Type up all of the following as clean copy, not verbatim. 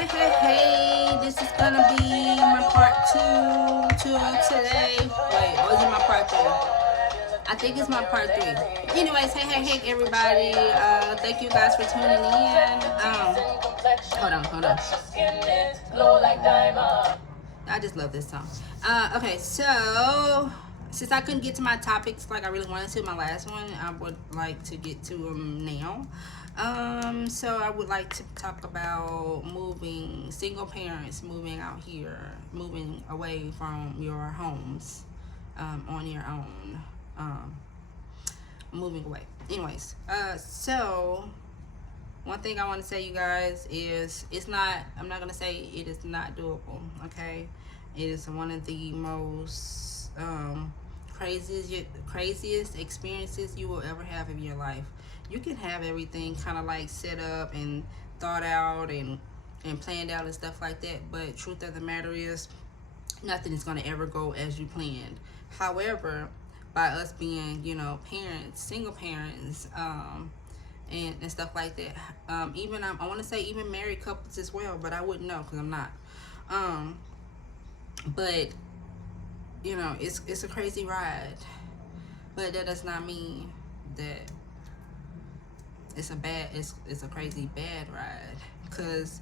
Hey, this is gonna be my part two to today. Wait, was it my part three? I think it's my part three. Anyways, hey, everybody. Thank you guys for tuning in. Hold on. I just love this song. Okay, so since I couldn't get to my topics like I really wanted to, my last one, I would like to get to them now. So I would like to talk about single parents moving out here, moving away from your homes, on your own, moving away. Anyways, so one thing I want to say, you guys, is I'm not going to say it is not doable, okay? It is one of the most craziest experiences you will ever have in your life. You can have everything kind of like set up and thought out and planned out and stuff like that, but truth of the matter is nothing is going to ever go as you planned. However, by us being, parents, single parents, and stuff like that, even I want to say even married couples as well, but I wouldn't know because I'm not. But it's a crazy ride, but that does not mean that it's a crazy bad ride, because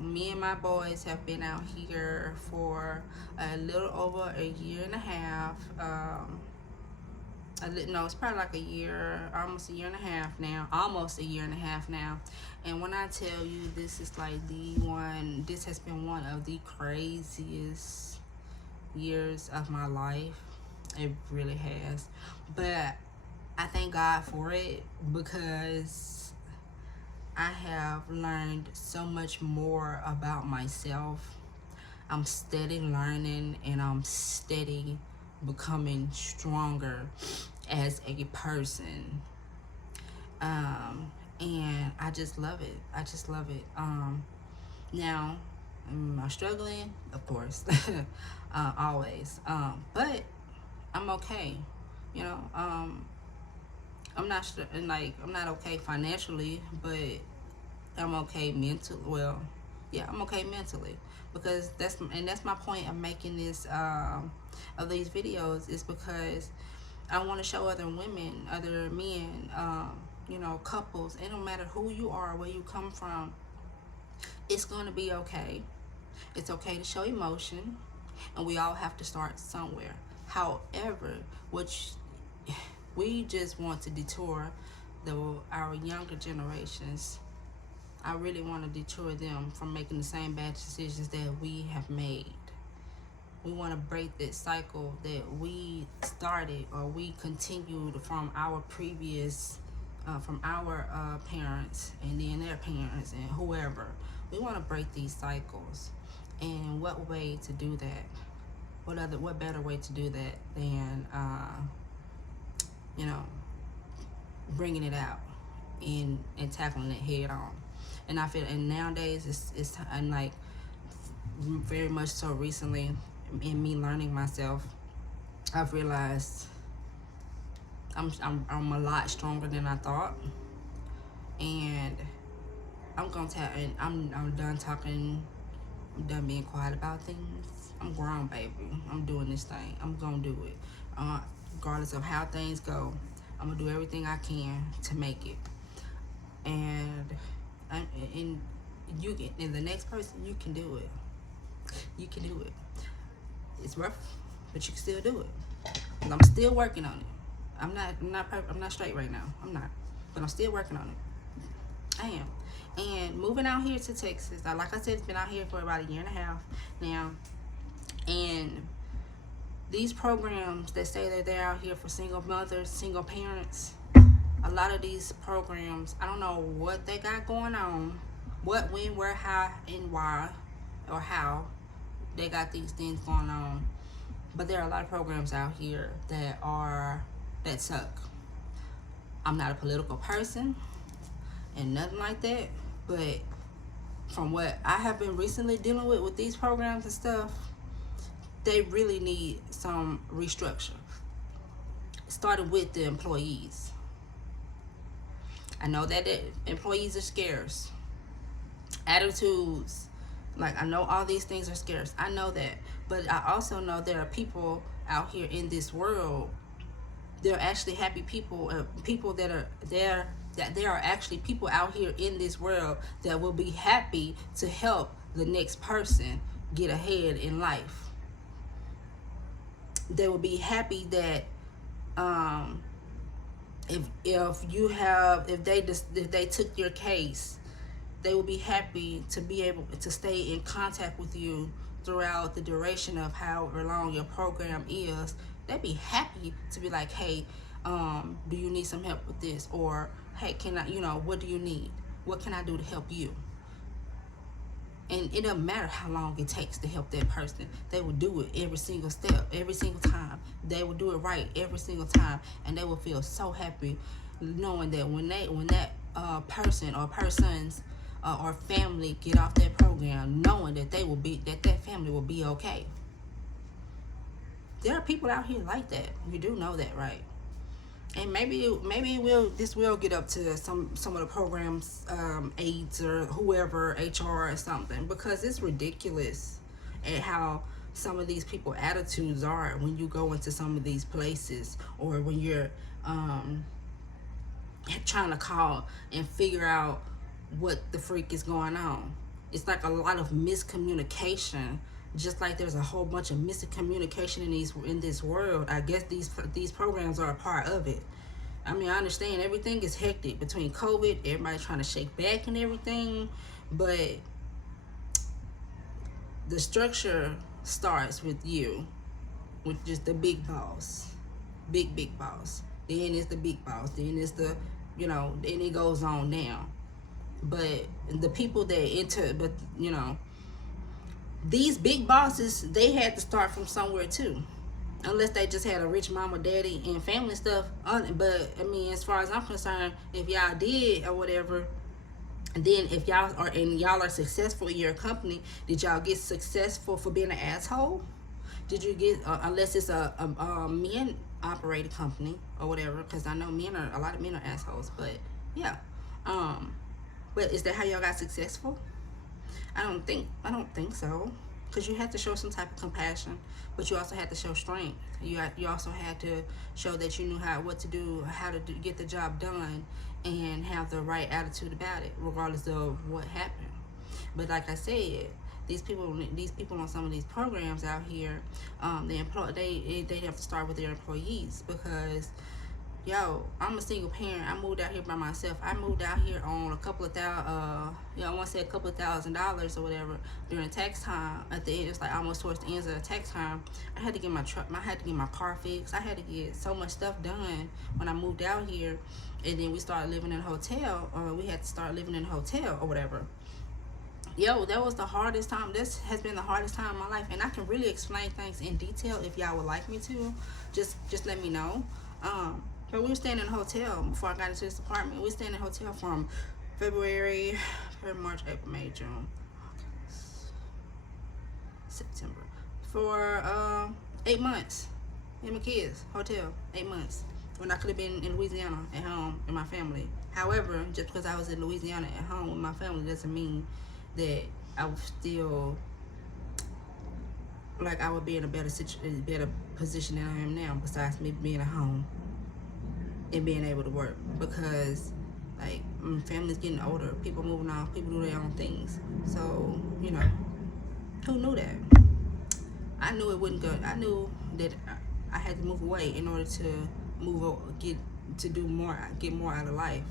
me and my boys have been out here for a little over a year and a half. No, it's probably like a year, almost a year and a half now. And when I tell you, this has been one of the craziest years of my life. It really has. But I thank God for it, because I have learned so much more about myself. I'm steady learning, and I'm steady becoming stronger as a person. And I just love it. Now, am I struggling? Of course. Always. But I'm okay. I'm not okay financially, but I'm okay mentally. Well, yeah, I'm okay mentally, because that's my point of making this of these videos, is because I want to show other women, other men, couples. It don't matter who you are, where you come from. It's gonna be okay. It's okay to show emotion, and we all have to start somewhere. However, we just want to detour our younger generations. I really want to detour them from making the same bad decisions that we have made. We want to break this cycle that we started, or we continued from our previous, from our parents, and then their parents, and whoever. We want to break these cycles. And what way to do that? What better way to do that than bringing it out and tackling it head on. And I feel, and nowadays it's and like very much so recently, in me learning myself, I've realized I'm a lot stronger than I thought. And I'm gonna tell, and I'm done talking. I'm done being quiet about things. I'm grown, baby. I'm doing this thing. I'm gonna do it. Regardless of how things go, I'm gonna do everything I can to make it. And the next person, you can do it. You can do it. It's rough, but you can still do it. And I'm still working on it. I'm not straight right now. I'm not, but I'm still working on it. I am. And moving out here to Texas, like I said, it's been out here for about a year and a half now. And these programs that say that they're out here for single mothers, single parents, a lot of these programs, I don't know what they got going on, what, when, where, how, and why, or how they got these things going on. But there are a lot of programs out here that suck. I'm not a political person and nothing like that, but from what I have been recently dealing with these programs and stuff, they really need some restructure. Started with the employees. I know that employees are scarce. Attitudes. Like, I know all these things are scarce. I know that. But I also know there are people out here in this world. There are actually happy people, people that are there, that there are actually people out here in this world that will be happy to help the next person get ahead in life. They will be happy that if they took your case, they will be happy to be able to stay in contact with you throughout the duration of however long your program is. They'd be happy to be like, hey, do you need some help with this? Or, hey, can I, what do you need? What can I do to help you? And it doesn't matter how long it takes to help that person. They will do it every single step, every single time. They will do it right every single time, and they will feel so happy knowing that when that person or persons or family get off that program, knowing that that family will be okay. There are people out here like that. You do know that, right? And maybe this will get up to some of the programs, aides or whoever, HR or something, because it's ridiculous at how some of these people attitudes are when you go into some of these places, or when you're trying to call and figure out what the freak is going on. It's like a lot of miscommunication. Just like there's a whole bunch of miscommunication in this world, I guess these programs are a part of it. I mean, I understand everything is hectic between COVID, everybody trying to shake back and everything, but the structure starts with you, with just the big boss, big boss. Then it's the big boss. Then it's the, then it goes on down. But the people that these big bosses, they had to start from somewhere too, unless they just had a rich mama, daddy, and family stuff. But I mean, as far as I'm concerned, if y'all did or whatever, then if y'all are successful in your company, did y'all get successful for being an asshole? Did you get unless it's a men operated company or whatever? Because I know a lot of men are assholes. But yeah, but is that how y'all got successful? I don't think so, because you had to show some type of compassion, but you also had to show strength. You also had to show that you knew what to do, how to get the job done, and have the right attitude about it, regardless of what happened. But like I said, these people on some of these programs out here, they have to start with their employees, because I'm a single parent. I moved out here by myself. I moved out here on I want to say a couple of $1,000s or whatever during tax time. At the end, it's like almost towards the end of the tax time. I had to get my truck. I had to get my car fixed. I had to get so much stuff done when I moved out here, and then we started living in a hotel. We had to start living in a hotel or whatever. That was the hardest time. This has been the hardest time in my life, and I can really explain things in detail if y'all would like me to. Just let me know. But we were staying in a hotel before I got into this apartment. We were staying in a hotel from February, March, April, May, June, August, September, for 8 months. Me and my kids, hotel, 8 months. When I could have been in Louisiana at home with my family. However, just because I was in Louisiana at home with my family doesn't mean that I was still, like, I would be in a better position than I am now, besides me being at home and being able to work. Because, like, family's getting older, people moving off, people do their own things. So, who knew that? I knew it wouldn't go. I knew that I had to move away in order to get more out of life.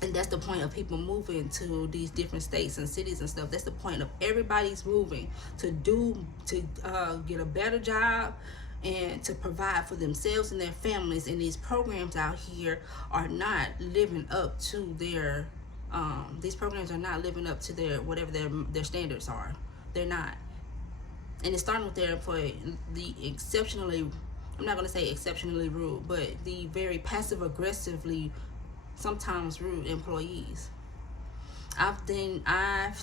And that's the point of people moving to these different states and cities and stuff. That's the point of everybody's moving to get a better job and to provide for themselves and their families. And these programs out here are not living up to their whatever their standards are. They're not. And it's starting with their employee, I'm not going to say exceptionally rude, but the very passive aggressively, sometimes rude employees. I've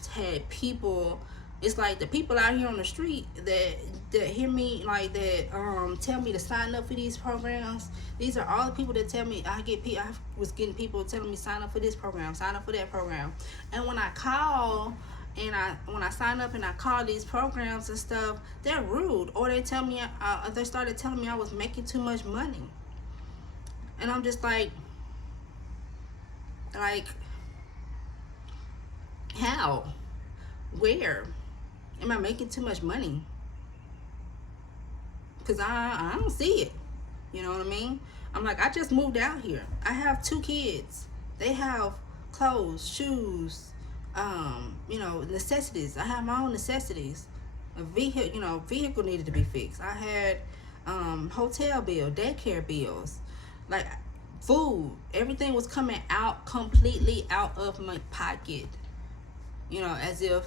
had people It's like the people out here on the street that hear me, like that tell me to sign up for these programs. These are all the people that tell me. I was getting people telling me sign up for this program, sign up for that program. And when I call and when I sign up and I call these programs and stuff, they're rude, or they tell me they started telling me I was making too much money. And I'm just like how? Where? Am I making too much money? Because I don't see it. You know what I mean? I'm like, I just moved out here. I have 2 kids. They have clothes, shoes, necessities. I have my own necessities. A vehicle needed to be fixed. I had hotel bill, daycare bills, like food. Everything was coming out completely out of my pocket. As if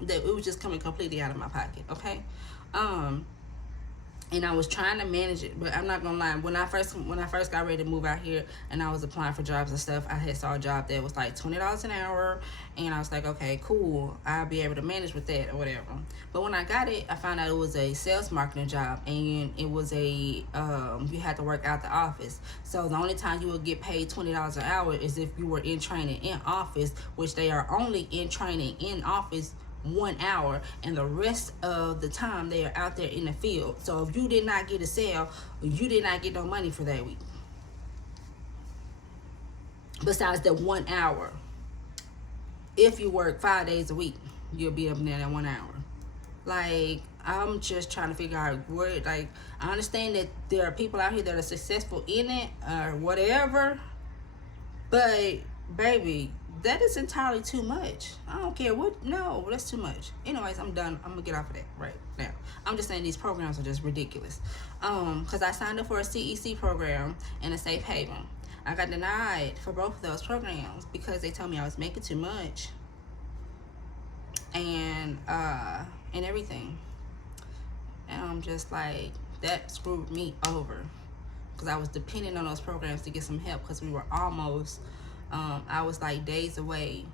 that it was just coming completely out of my pocket. Okay. And I was trying to manage it, but I'm not gonna lie. When I first got ready to move out here, and I was applying for jobs and stuff, I had saw a job that was like $20 an hour, and I was like, okay, cool, I'll be able to manage with that or whatever. But when I got it, I found out it was a sales marketing job, and it was you had to work out the office. So the only time you would get paid $20 an hour is if you were in training in office, which they are only in training in office 1 hour, and the rest of the time they are out there in the field. So if you did not get a sale, you did not get no money for that week, besides the 1 hour. If you work 5 days a week, you'll be up in there that 1 hour. Like, I'm just trying to figure out where, like, I understand that there are people out here that are successful in it or whatever, but baby, that is entirely too much. I don't care what. No, that's too much. Anyways, I'm done. I'm gonna get off of that right now. I'm just saying these programs are just ridiculous. Because I signed up for a CEC program and a Safe Haven. I got denied for both of those programs because they told me I was making too much. And everything. And I'm just like, that screwed me over. Because I was depending on those programs to get some help, because we were almost I was like days away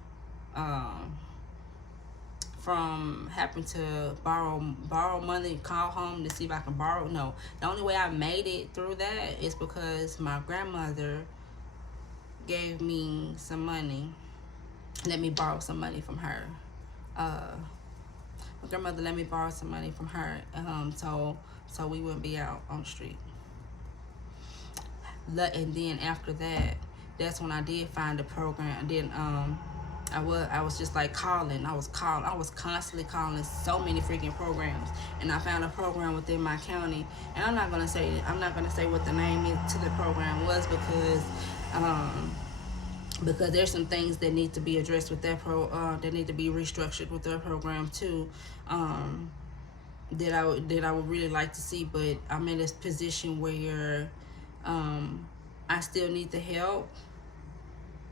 from having to borrow money, call home to see if I can borrow. No, the only way I made it through that is because my grandmother gave me some money, let me borrow some money from her. My grandmother let me borrow some money from her, so we wouldn't be out on the street. And then after that, that's when I did find a program. Then I was just like calling. I was constantly calling so many freaking programs, and I found a program within my county. And I'm not gonna say what the name to the program was, because there's some things that need to be addressed with that that need to be restructured with their program too. That I would really like to see, but I'm in this position where I still need the help.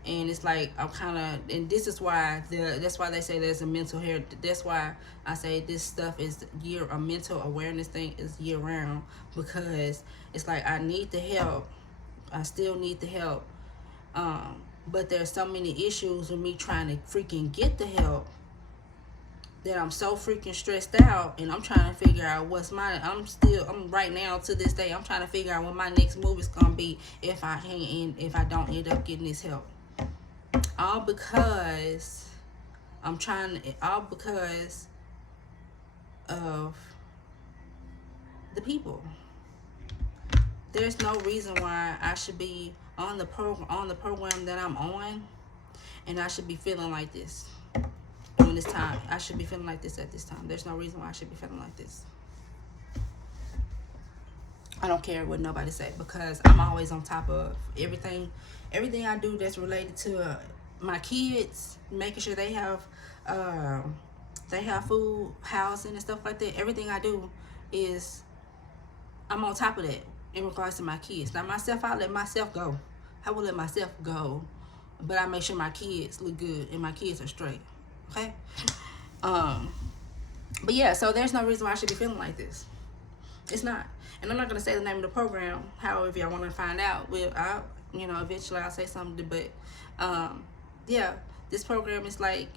And it's like I'm kind of, and this is why that's why they say there's a mental health. That's why I say this stuff is a mental awareness thing is year round, because it's like I need the help. I still need the help. But there's so many issues with me trying to freaking get the help that I'm so freaking stressed out, and I'm trying to figure out I'm right now to this day, I'm trying to figure out what my next move is gonna be if I don't end up getting this help. All because of the people. There's no reason why I should be on the program that I'm on, and I should be feeling like this during this time. I should be feeling like this at this time. There's no reason why I should be feeling like this. I don't care what nobody say, because I'm always on top of everything I do that's related to my kids, making sure they have food, housing, and stuff like that. Everything I do is I'm on top of that in regards to my kids. Now myself, I let myself go. I will let myself go, but I make sure my kids look good and my kids are straight. Okay. But yeah, so there's no reason why I should be feeling like this. It's not. And I'm not going to say the name of the program. However, if y'all want to find out, eventually I'll say something. But, yeah, this program is like,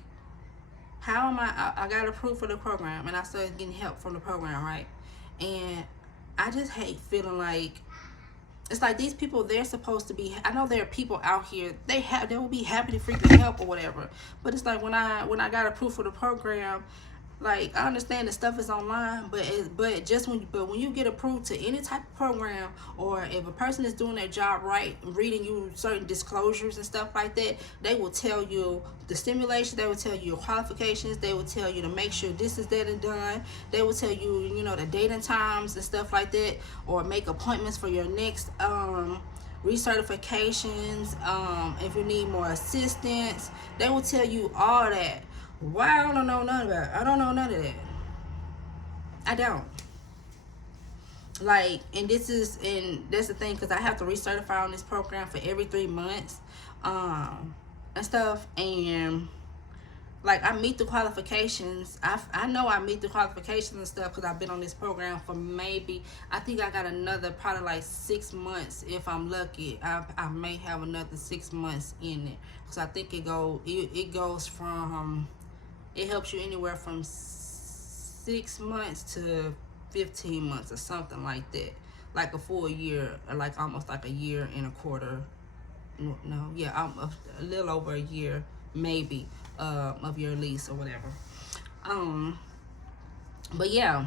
How am I got approved for the program, and I started getting help from the program, right? And I just hate feeling like it's like these people, they're supposed to be, I know there are people out here, they will be happy to freaking help or whatever, but it's like when I got approved for the program, like I understand the stuff is online, but when you get approved to any type of program, or if a person is doing their job right, reading you certain disclosures and stuff like that, they will tell you the stimulation, they will tell you your qualifications, they will tell you to make sure this is that and done, they will tell you, you know, the date and times and stuff like that, or make appointments for your next recertifications, if you need more assistance, they will tell you all that. Why? I don't know none of that. I don't know none of that. I don't. Like, and that's the thing, because I have to recertify on this program for every 3 months, and stuff, and like I meet the qualifications. I know I meet the qualifications and stuff because I've been on this program for maybe, I think I got another probably like 6 months if I'm lucky. I may have another 6 months in it, because I think it goes from, it helps you anywhere from 6 months to 15 months or something like that, like a full year, or like almost like a year and a quarter. No, yeah, I'm a little over a year maybe, of your lease or whatever. But yeah,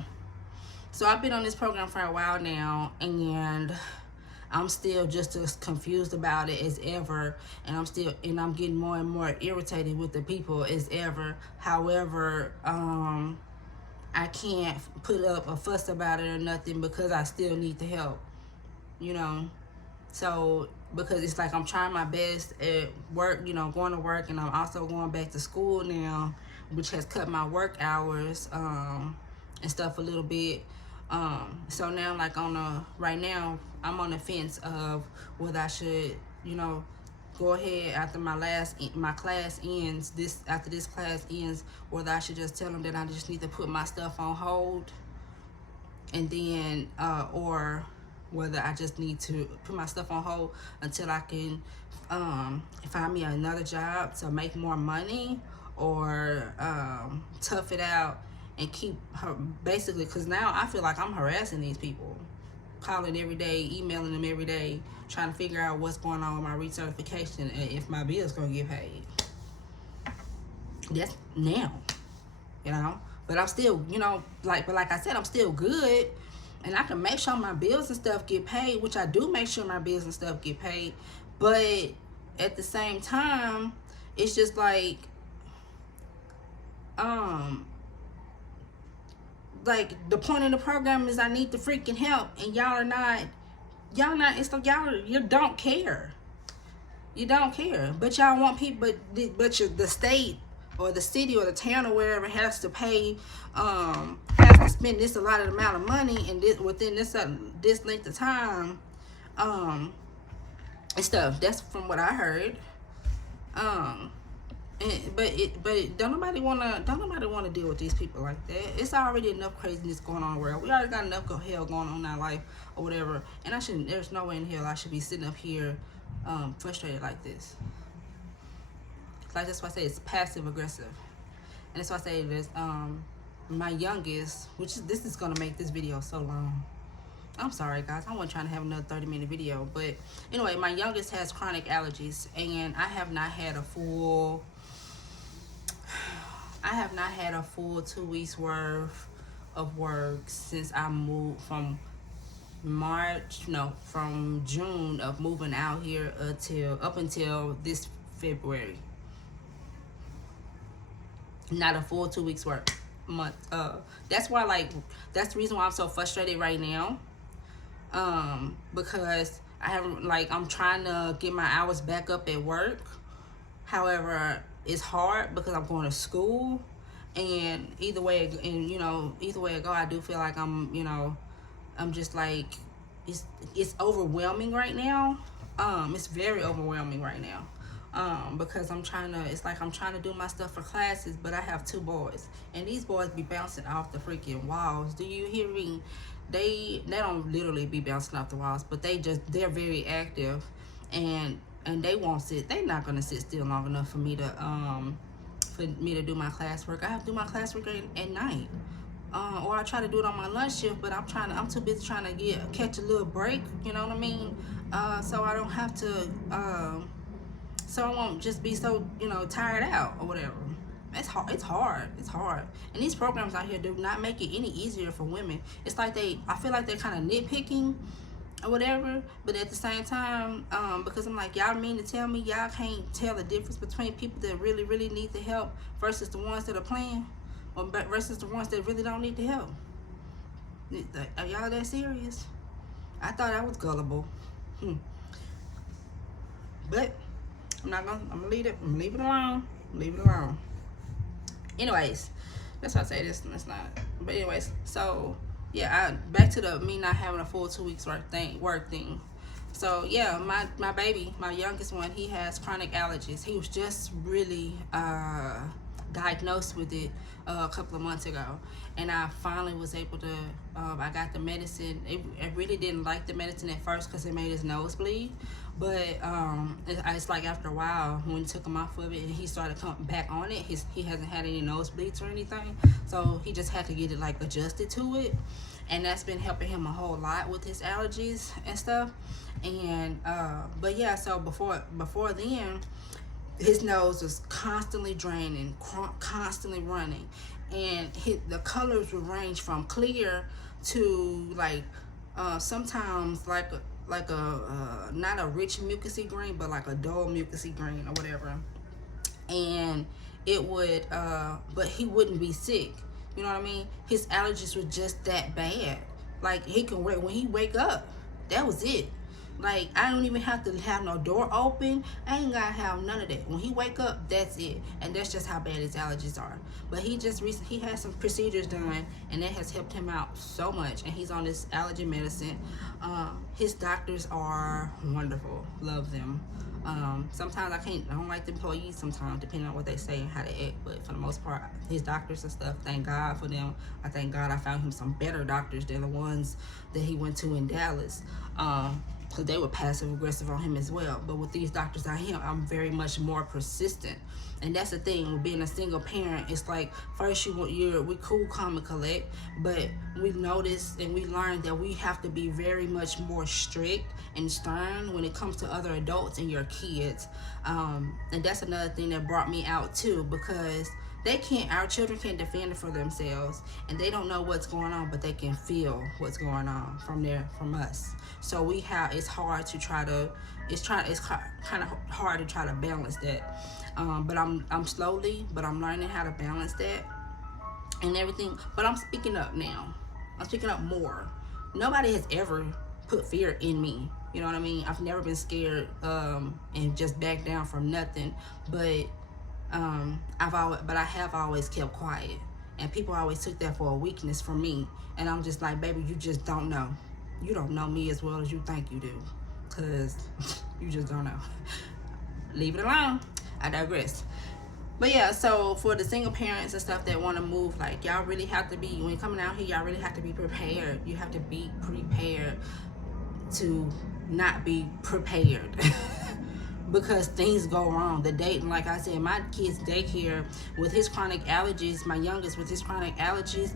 so I've been on this program for a while now, and I'm still just as confused about it as ever, and I'm getting more and more irritated with the people as ever. However, I can't put up a fuss about it or nothing, because I still need the help, you know. So, because it's like I'm trying my best at work, you know, going to work, and I'm also going back to school now, which has cut my work hours, and stuff a little bit. So now, like right now, I'm on the fence of whether I should, you know, go ahead after my class ends, after this class ends, whether I should just tell them that I just need to put my stuff on hold, and then, or whether I just need to put my stuff on hold until I can find me another job to make more money, or tough it out and keep her, basically, because now I feel like I'm harassing these people, calling every day, emailing them every day, trying to figure out what's going on with my recertification and if my bill's gonna get paid. That's now, you know. But I'm still, you know, like I said, I'm still good, and I can make sure my bills and stuff get paid, which I do make sure my bills and stuff get paid. But at the same time, it's just like the point of the program is I need the freaking help, and y'all not, it's like you don't care. You don't care, but y'all want people, but the state or the city or the town or wherever has to pay, has to spend this allotted amount of money, and this within this length of time, and stuff. That's from what I heard. But don't nobody wanna deal with these people like that. It's already enough craziness going on in the world. We already got enough hell going on in our life or whatever. And there's no way in hell I should be sitting up here frustrated like this. Like, that's why I say it's passive aggressive. And that's why I say this, my youngest, this is gonna make this video so long. I'm sorry, guys. I wasn't trying to have another 30-minute video. But anyway, my youngest has chronic allergies, and I have not had a full 2 weeks worth of work since I moved from June of moving out here up until this February. Not a full 2 weeks work month. That's the reason why I'm so frustrated right now. Because I'm trying to get my hours back up at work. However, it's hard because I'm going to school, and either way I go, I do feel like I'm just like, it's overwhelming right now. It's very overwhelming right now. Because I'm trying to do my stuff for classes, but I have 2 boys, and these boys be bouncing off the freaking walls. Do you hear me? They don't literally be bouncing off the walls, but they're very active, and they won't sit. They're not gonna sit still long enough for me to for me to do my classwork. I have to do my classwork at night. Or I try to do it on my lunch shift, but I'm too busy trying to catch a little break, you know what I mean? So I don't have to, so I won't just be so, tired out or whatever. It's hard. It's hard. And these programs out here do not make it any easier for women. It's like I feel like they're kind of nitpicking or whatever, but at the same time, because I'm like, y'all mean to tell me y'all can't tell the difference between people that really, really need the help versus the ones that are playing, or versus the ones that really don't need the help? Are y'all that serious? I thought I was gullible. But I'm gonna leave it. I'm gonna leave it alone. Leave it alone. Anyways, that's why I say this. It's not. But anyways, so yeah, back to the me not having a full 2 weeks work thing. So yeah, my baby, my youngest one, he has chronic allergies. He was just really diagnosed with it a couple of months ago, and I finally was able to. I got the medicine. I really didn't like the medicine at first because it made his nose bleed, but it's like after a while when we took him off of it and he started coming back on it, he hasn't had any nosebleeds or anything, so he just had to get it like adjusted to it, and that's been helping him a whole lot with his allergies and stuff. And but yeah, so before then, his nose was constantly draining, constantly running, and the colors would range from clear to like sometimes like a not a rich mucousy green, but like a dull mucousy green or whatever. And it would but he wouldn't be sick, you know what I mean? His allergies were just that bad. Like when he wake up, that was it. Like, I don't even have to have no door open. I ain't gotta have none of that. When he wake up, that's it. And that's just how bad his allergies are. But he had some procedures done, and that has helped him out so much. And he's on this allergy medicine. His doctors are wonderful. Love them. Sometimes I don't like the employees sometimes, depending on what they say and how they act. But for the most part, his doctors and stuff, thank God for them. I thank God I found him some better doctors than the ones that he went to in Dallas. Because they were passive aggressive on him as well. But with these doctors out here, I'm very much more persistent. And that's the thing with being a single parent. It's like, first we cool, calm, and collect, but we noticed and we learned that we have to be very much more strict and stern when it comes to other adults and your kids. And that's another thing that brought me out too, because our children can't defend it for themselves, and they don't know what's going on, but they can feel what's going on from us. So it's hard to try to, it's kind of hard to try to balance that. But I'm slowly, but I'm learning how to balance that and everything. But I'm speaking up now. I'm speaking up more. Nobody has ever put fear in me. You know what I mean? I've never been scared and just backed down from nothing. But I have always kept quiet, and people always took that for a weakness from me. And I'm just like, baby, you just don't know. You don't know me as well as you think you do, because you just don't know. Leave it alone. I digress. But yeah, so for the single parents and stuff that want to move, like, y'all really have to be, when you're coming out here, y'all really have to be prepared. You have to be prepared to not be prepared. Because things go wrong. Like I said, my kid's daycare with his chronic allergies, my youngest with his chronic allergies,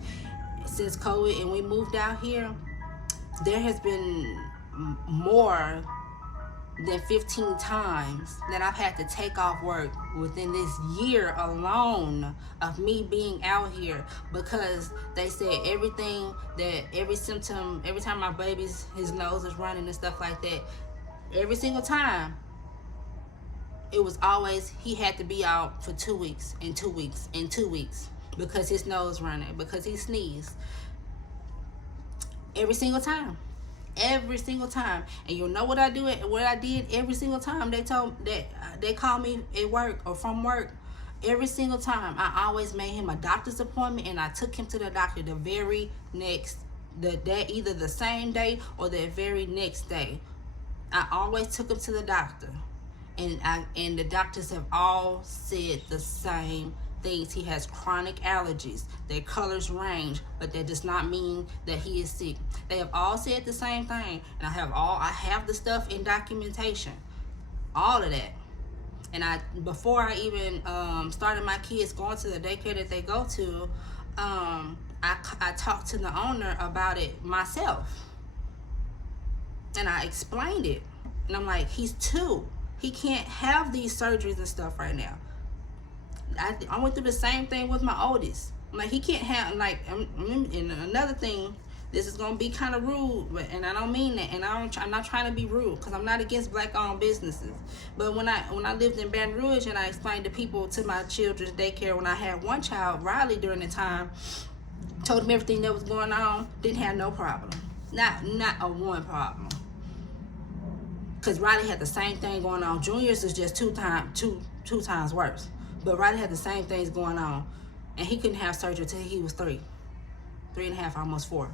since COVID and we moved out here, there has been more than 15 times that I've had to take off work within this year alone of me being out here, because they said every symptom, every time my his nose is running and stuff like that, every single time, it was always he had to be out for 2 weeks and 2 weeks and 2 weeks because his nose running, because he sneezed. Every single time. And you know what I did every single time they called me at work or from work. Every single time I always made him a doctor's appointment, and I took him to the doctor the very next day, either the same day or the very next day. I always took him to the doctor, and the doctors have all said the same things. He has chronic allergies. Their colors range, but that does not mean that he is sick. They have all said the same thing, and I have the stuff in documentation, all of that. And before I even started my kids going to the daycare that they go to, I talked to the owner about it myself, and I explained it. And I'm like, he's 2. He can't have these surgeries and stuff right now. I went through the same thing with my oldest. I'm like, he can't have, like, and another thing, this is gonna be kind of rude, and I don't mean that, and I'm not trying to be rude, because I'm not against black-owned businesses. But when I lived in Baton Rouge, and I explained to people, to my children's daycare, when I had one child, Riley, during the time, told him everything that was going on, didn't have no problem, not a one problem, because Riley had the same thing going on. Junior's is just two times worse, but Riley had the same things going on, and he couldn't have surgery until he was 3 and a half, almost 4.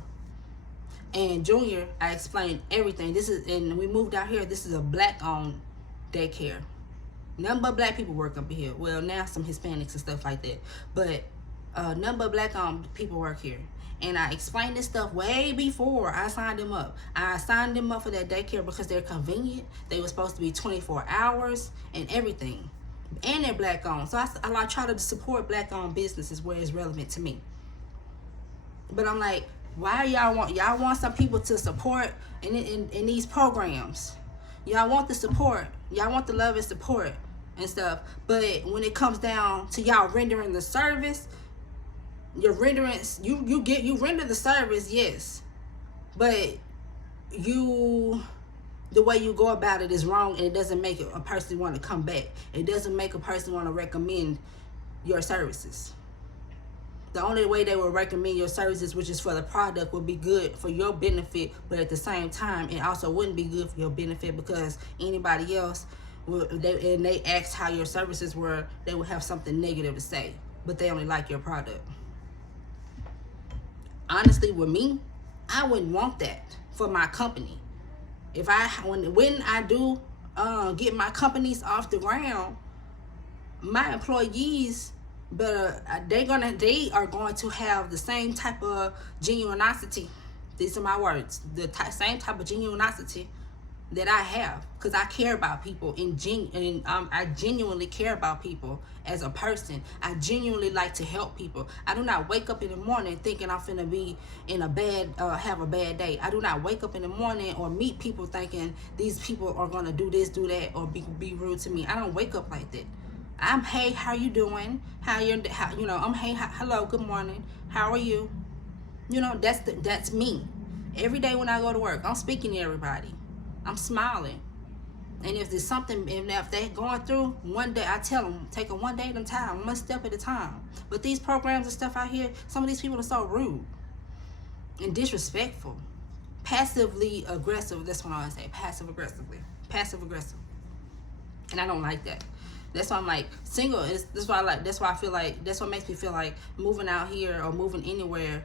And Junior, I explained everything. And we moved out here. This is a black-owned daycare. None but black people work up here. Well, now some Hispanics and stuff like that. But none but black-owned people work here. And I explained this stuff way before I signed them up. I signed them up for that daycare because they're convenient. They were supposed to be 24 hours and everything. And they're black-owned. So I try to support black-owned businesses where it's relevant to me. But I'm like, why y'all want some people to support in these programs? Y'all want the support. Y'all want the love and support and stuff. But when it comes down to y'all rendering the service, your renderance, you render the service, yes. But the way you go about it is wrong, and it doesn't make a person want to come back. It doesn't make a person want to recommend your services. The only way they will recommend your services, which is for the product, would be good for your benefit, but at the same time, it also wouldn't be good for your benefit, because anybody else, they asked how your services were, they would have something negative to say, but they only like your product. Honestly, with me, I wouldn't want that for my company. When I do get my companies off the ground, my employees, but they are going to have the same type of genuinosity. These are my words. Same type of genuinosity that I have, because I care about people, and I genuinely care about people as a person. I genuinely like to help people. I do not wake up in the morning thinking I'm finna be in have a bad day. I do not wake up in the morning or meet people thinking these people are gonna do this, do that, or be rude to me. I don't wake up like that. I'm, hey, how you doing? I'm, hey, hello, good morning. How are you? That's me. Every day when I go to work, I'm speaking to everybody. I'm smiling. And if there's something, if they're going through, one day, I tell them, take it one day at a time, one step at a time. But these programs and stuff out here, some of these people are so rude and disrespectful. Passively aggressive, that's what I want to say, passive aggressive. And I don't like that. That's why I'm like, single that's why I feel like, that's what makes me feel like moving out here or moving anywhere.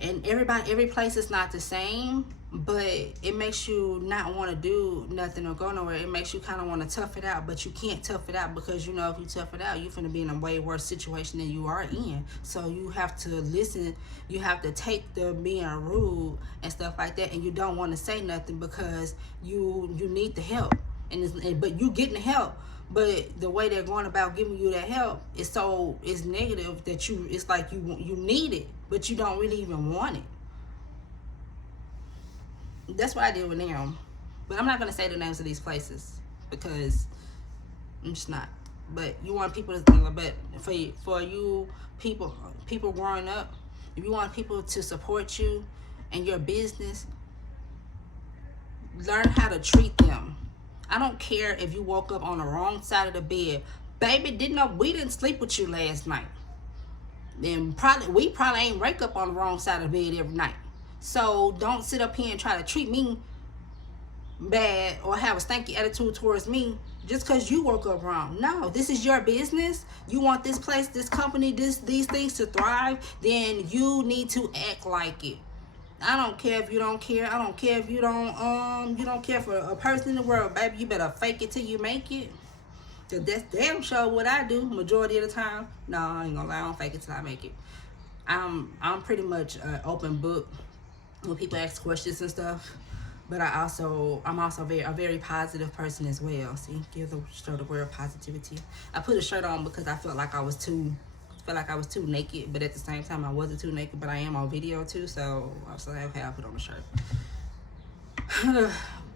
And every place is not the same, but it makes you not want to do nothing or go nowhere. It makes you kind of want to tough it out, but you can't tough it out, because if you tough it out, you're finna be in a way worse situation than you are in. So you have to listen. You have to take the being rude and stuff like that, and you don't want to say nothing because you need the help, but you getting the help. But the way they're going about giving you that help is negative, that it's like you need it, but you don't really even want it. That's what I did with them. But I'm not going to say the names of these places, because I'm just not. But you want people to, but for you people growing up, if you want people to support you and your business, learn how to treat them. I don't care if you woke up on the wrong side of the bed. Baby, we didn't sleep with you last night. And we probably ain't wake up on the wrong side of the bed every night. So don't sit up here and try to treat me bad or have a stanky attitude towards me just because you woke up wrong. No, this is your business. You want this place, this company, these things to thrive, then you need to act like it. I don't care if you don't care. I don't care if you don't care for a person in the world, baby. You better fake it till you make it. Cause that's damn sure what I do majority of the time. No, I ain't gonna lie, I don't fake it till I make it. I'm pretty much an open book when people ask questions and stuff. but I'm also a very positive person as well. See, show the world positivity. I put a shirt on because I felt like I was too naked, but at the same time I wasn't too naked, but I am on video too, so I was like, okay, I'll put on a shirt.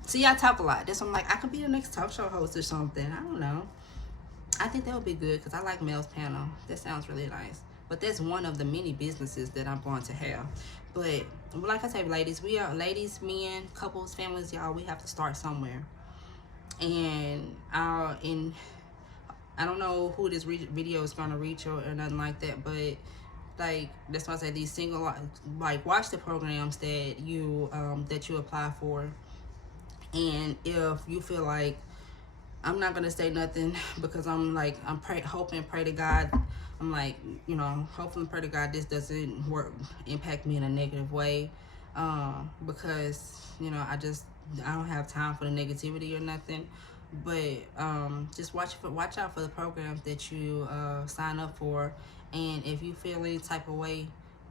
See, I talk a lot. That's why I'm like, I could be the next talk show host or something. I don't know. I think that would be good because I like Mel's panel. That sounds really nice. But that's one of the many businesses that I'm going to have. But like I said, ladies, men, couples, families, y'all, we have to start somewhere. And I don't know who this video is going to reach or nothing like that, but like, that's why I say these single, like, watch the programs that you apply for. And if you feel like, I'm not gonna say nothing because I'm hoping, pray to God. I'm like, hopefully, pray to God this doesn't impact me in a negative way, because I don't have time for the negativity or nothing. But just watch out for the programs that you sign up for, and if you feel any type of way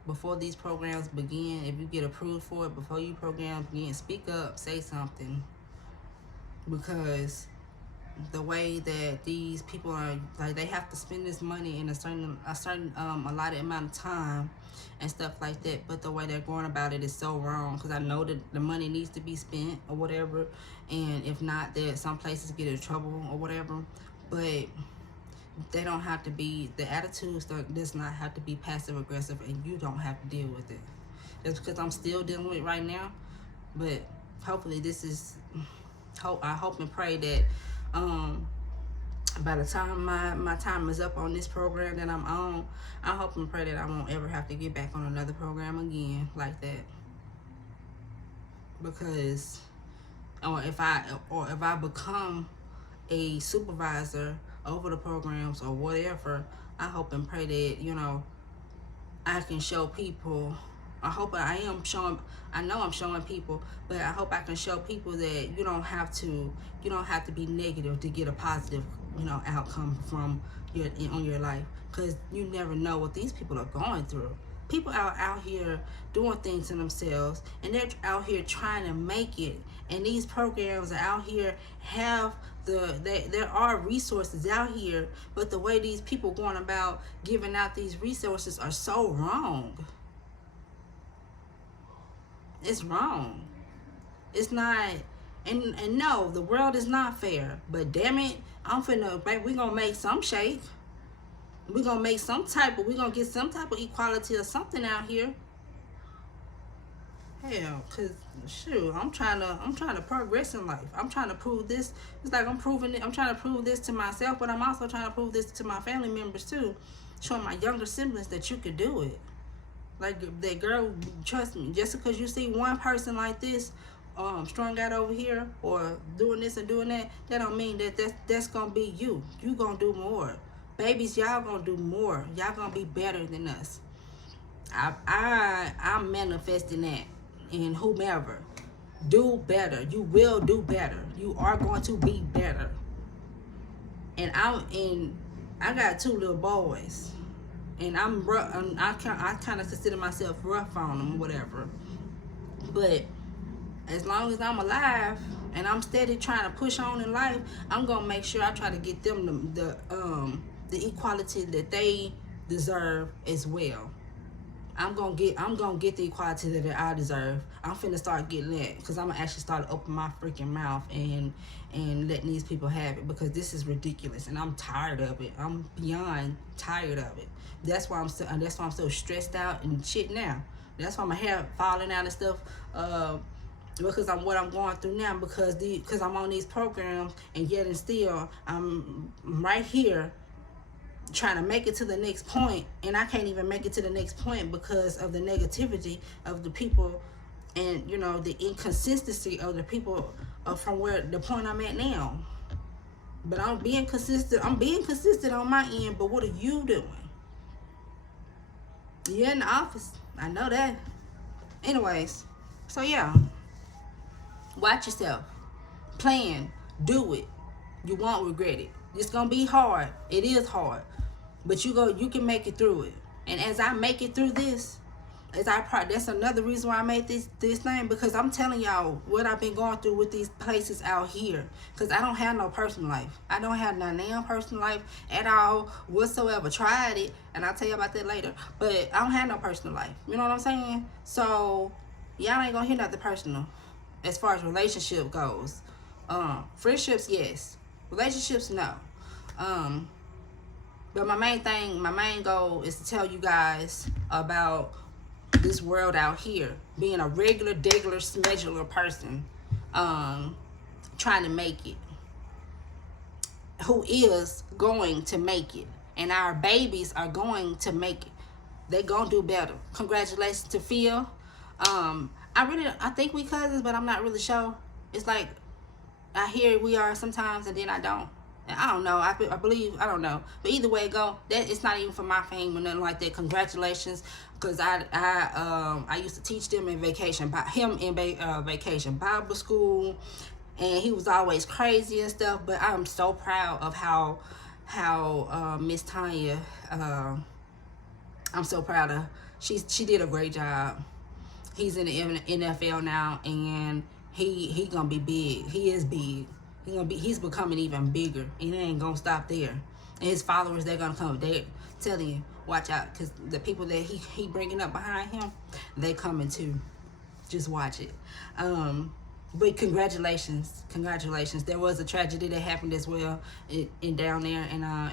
before these programs begin, if you get approved for it before you programs begin, speak up, say something, because the way that these people are, like, they have to spend this money in a certain allotted amount of time and stuff like that, but the way they're going about it is so wrong, because I know that the money needs to be spent or whatever, and if not, that some places get in trouble or whatever, but they don't have to be, the attitudes does not have to be passive aggressive, and you don't have to deal with it. That's because I'm still dealing with it right now, but hopefully this is, I hope and pray that by the time my time is up on this program that I'm on, I hope and pray that I won't ever have to get back on another program again like that. Because if I become a supervisor over the programs or whatever, I hope and pray that I can show people. I know I'm showing people, but I hope I can show people that you don't have to be negative to get a positive, outcome from your life, because you never know what these people are going through. People are out here doing things to themselves, and they're out here trying to make it, and these programs are out here there are resources out here, but the way these people going about giving out these resources are so wrong. It's wrong. It's not, and no, the world is not fair. But damn it, we gonna make some shape. We gonna make we gonna get some type of equality or something out here. Hell, cause shoot, I'm trying to progress in life. I'm trying to prove this. It's like I'm trying to prove this to myself, but I'm also trying to prove this to my family members too, showing my younger siblings that you could do it. Like, that girl, trust me, just because you see one person like this, strung out over here, or doing this and doing that, that don't mean that's gonna be you. You gonna do more. Babies, y'all gonna do more. Y'all gonna be better than us. I'm manifesting that in whomever. Do better. You will do better. You are going to be better. And I got 2 little boys. And I'm rough. I kind of consider myself rough on them, whatever. But as long as I'm alive and I'm steady trying to push on in life, I'm gonna make sure I try to get them the equality that they deserve as well. I'm gonna get the equality that I deserve. I'm finna start getting that, because I'm gonna actually start to open my freaking mouth and letting these people have it, because this is ridiculous and I'm tired of it. I'm beyond tired of it. That's why I'm so stressed out and shit now. That's why my hair falling out and stuff. Because what I'm going through now, because I'm on these programs, and yet and still I'm right here trying to make it to the next point, and I can't even make it to the next point because of the negativity of the people, and the inconsistency of the people from the point I'm at now. But I'm being consistent on my end. But what are you doing? You're in the office. I know that. Anyways, so yeah, watch yourself. Plan. Do it. You won't regret it. It's gonna be hard. It is hard. But you can make it through it. And as I make it through this, That's another reason why I made this thing, because I'm telling y'all what I've been going through with these places out here. Because I don't have no personal life. I don't have no damn personal life at all whatsoever. Tried it, and I'll tell you about that later. But I don't have no personal life. You know what I'm saying? So y'all ain't gonna hear nothing personal as far as relationship goes. Friendships, yes. Relationships, no. But my main goal is to tell you guys about this world out here, being a regular, degular, smedular person, trying to make it, who is going to make it, and our babies are going to make it. They gonna do better. Congratulations to Phil. I think we cousins, but I'm not really sure. It's like I hear we are sometimes, and then I don't. And I don't know. I believe, I don't know. But either way it go, that it's not even for my fame or nothing like that. Congratulations, because I used to teach them in vacation, vacation Bible school, and he was always crazy and stuff. But I'm so proud of how Miss Tanya. I'm so proud of. She did a great job. He's in the NFL now, and he gonna be big. He is big. He's becoming even bigger, and it ain't gonna stop there. And his followers, they're gonna come. They telling you, watch out, because the people that he bringing up behind him, they coming too. Just watch it. But congratulations. There was a tragedy that happened as well in down there in our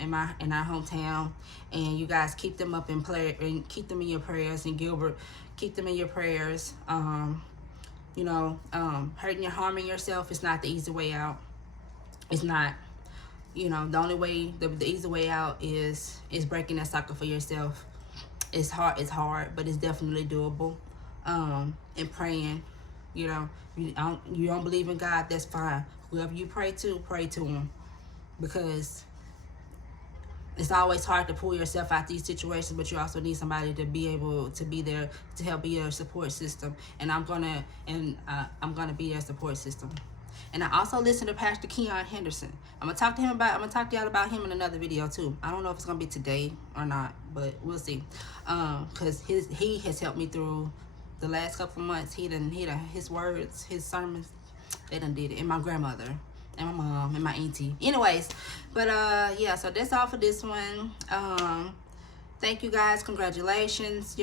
hometown, and you guys keep them up in prayer and keep them in your prayers. And Gilbert, keep them in your prayers. Hurting and harming yourself is not the easy way out. It's not. The only way, the easy way out is breaking that cycle for yourself. It's hard, but it's definitely doable. And praying. You don't believe in God, that's fine. Whoever you pray to him, because it's always hard to pull yourself out these situations, but you also need somebody to be able to be there to help be your support system. And I'm gonna be their support system. And I also listen to Pastor Keon Henderson. I'm gonna talk to y'all about him in another video too. I don't know if it's gonna be today or not, but we'll see. Cause he has helped me through the last couple months. His words, his sermons, they done did it. And my grandmother, and my mom, and my auntie. Anyways, but yeah, so that's all for this one. Thank you guys. Congratulations.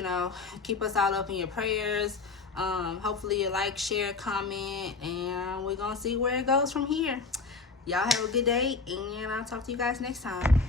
Keep us all up in your prayers. Hopefully you like, share, comment, and we're gonna see where it goes from here. Y'all have a good day, and I'll talk to you guys next time.